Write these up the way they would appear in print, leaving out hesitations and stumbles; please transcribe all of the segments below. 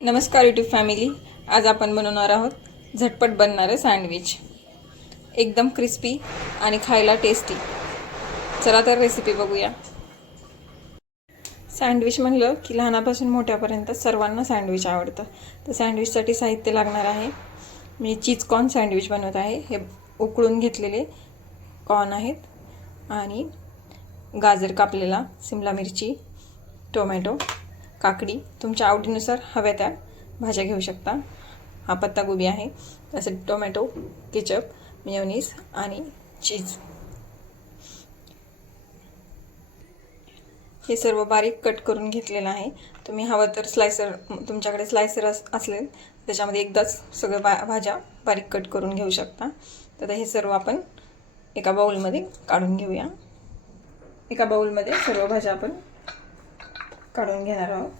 नमस्कार YouTube family. आज आपण बनवणार आहोत झटपट बनणारे सँडविच, एकदम क्रिस्पी आणि खायला टेस्टी. चला तर रेसिपी बघूया. सँडविच म्हणलं की लहानापासून मोठ्यापर्यंत सर्वांना सँडविच आवडतं. तर सँडविचसाठी साहित्य लागणार आहे. मी चीज कॉर्न सँडविच बनवत आहे. हे उकळून घेतलेले कॉर्न आहेत आणि गाजर कापलेला, शिमला मिरची, टोमॅटो, काकडी, तुमच्या आवडीनुसार हव्या त्या भाज्या घेऊ शकता. हा पत्तागोबी आहे, तसेच टोमॅटो, केचप, मेयोनीज आणि चीज. हे सर्व बारीक कट करून घेतलेलं आहे. तुम्ही हवं तर स्लायसर, तुमच्याकडे स्लायसर असेल त्याच्यामध्ये एकदाच सगळं भाज्या बारीक कट करून घेऊ शकता. तर हे सर्व आपण एका बाउलमध्ये काढून घेऊया. एका बाउलमध्ये सर्व भाज्या आपण काढून घेणार आहोत.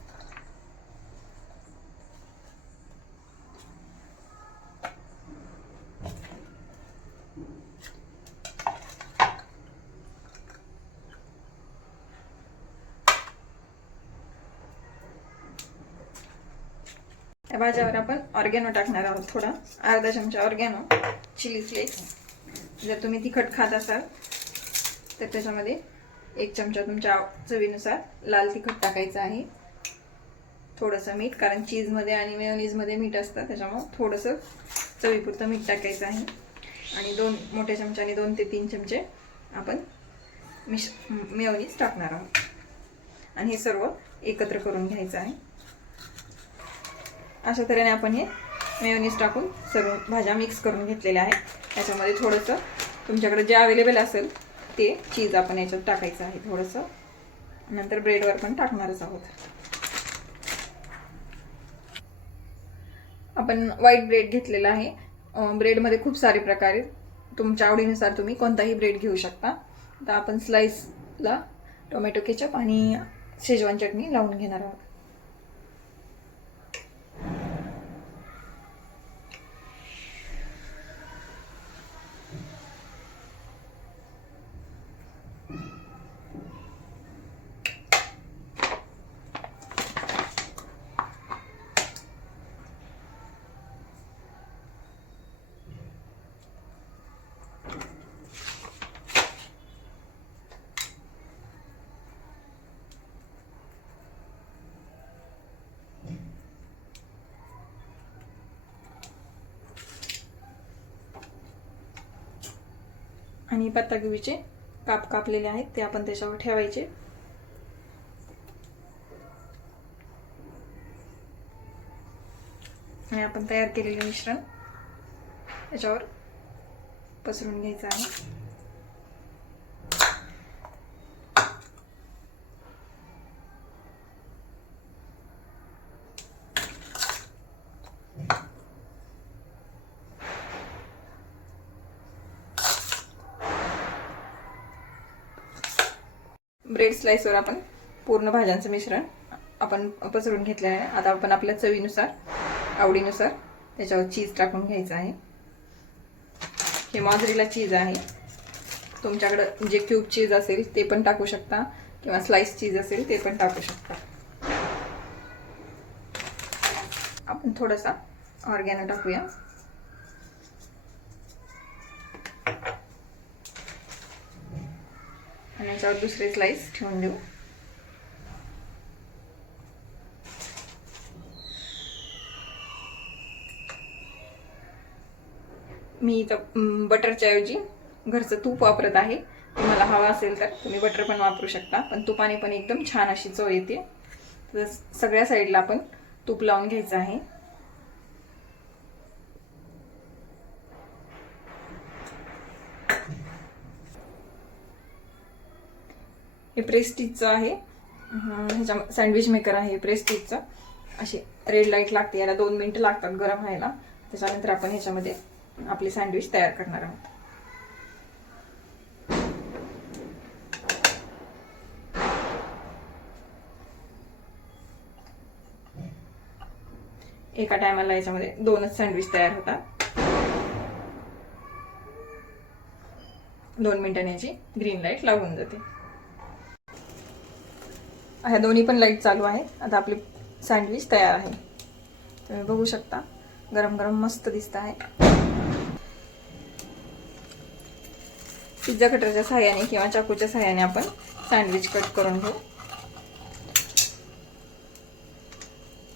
त्या भाज्यावर आपण ऑर्गॅनो टाकणार आहोत. थोडा अर्धा चमचा ऑर्गॅनो, चिली फ्लेक्स. जर तुम्ही तिखट खात असाल तर त्याच्यामध्ये 1 चमचा तुमच्या चवीनुसार लाल तिखट टाकायचं आहे. थोडंसं मीठ, कारण चीजमध्ये आणि मेयोनीजमध्ये मीठ असतं, त्याच्यामुळे थोडंसं चवीपुरतं मीठ टाकायचं आहे. आणि 2 मोठ्या चमच्याने 2 ते 3 चमचे आपण मेयोनीज टाकणार आहोत. आणि हे सर्व एकत्र करून घ्यायचं आहे. अशा तऱ्हेने आपण हे मेयोनीज टाकून सर्व भाज्या मिक्स करून घेतलेल्या आहेत. त्याच्यामध्ये थोडंसं तुमच्याकडे जे अवेलेबल असेल ते चीज आपण याच्यात टाकायचं आहे. थोडंसं नंतर ब्रेडवर पण टाकणारच आहोत. आपण व्हाईट ब्रेड घेतलेला आहे. ब्रेडमध्ये खूप सारे प्रकार आहेत, तुमच्या आवडीनुसार तुम्ही कोणताही ब्रेड घेऊ शकता. आता आपण स्लाइसला टोमॅटो केचप आणि शेजवान चटणी लावून घेणार आहोत. आणि पत्तागोबीचे काप कापलेले आहेत ते आपण त्याच्यावर ठेवायचे. आणि आपण तयार केलेले मिश्रण त्याच्यावर पसरून घ्यायचं आहे. ब्रेड स्लाइसवर आपण पूर्ण भाज्यांचं मिश्रण आपण पसरून घेतलं आहे. आता आपण आपल्या चवीनुसार, आवडीनुसार त्याच्यावर चीज टाकून घ्यायचं आहे. हे मॉझरेला चीज आहे. तुमच्याकडे जे क्यूब चीज असेल ते पण टाकू शकता, किंवा स्लाइस चीज असेल ते पण टाकू शकता. आपण थोडासा ऑर्गॅनो टाकूया. आणि याच्यावर दुसरे स्लाइस ठेवून देऊ. मी इथं बटरच्या ऐवजी घरचं तूप वापरत आहे. तुम्हाला हवा असेल तर तुम्ही बटर पण वापरू शकता, पण तुपाने पण एकदम छान अशी चव येते. तर सगळ्या साईडला आपण तूप लावून घ्यायचं आहे. हे प्रेस्टिजचं आहे. ह्याच्या सँडविच मेकर आहे प्रेस्टिजचं. अशी रेड लाईट लागते, याला 2 मिनिटं लागतात गरम व्हायला. त्याच्यानंतर आपण ह्याच्यामध्ये आपले सँडविच तयार करणार आहोत. एका टायमाला याच्यामध्ये 2च सँडविच तयार होतात. 2 मिनिटांनी याची ग्रीन लाईट लागून जाते. ह्या दोन्ही पण लाईट चालू आहे. आता आपले सँडविच तयार आहे. तुम्ही बघू शकता गरम गरम मस्त दिसत आहे. पिझ्झा कटरच्या सहाय्याने किंवा चाकूच्या सहाय्याने आपण सँडविच कट करून घेऊ.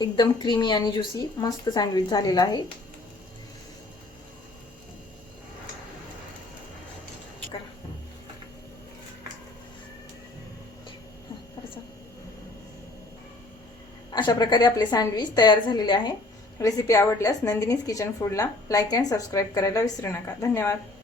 एकदम क्रीमी आणि ज्युसी मस्त सँडविच झालेला आहे. अशा प्रकारे आपले सँडविच तयार झालेले आहे. रेसिपी आवडल्यास नंदिनीज किचन फूडला लाईक अँड सबस्क्राईब करायला विसरू नका. धन्यवाद.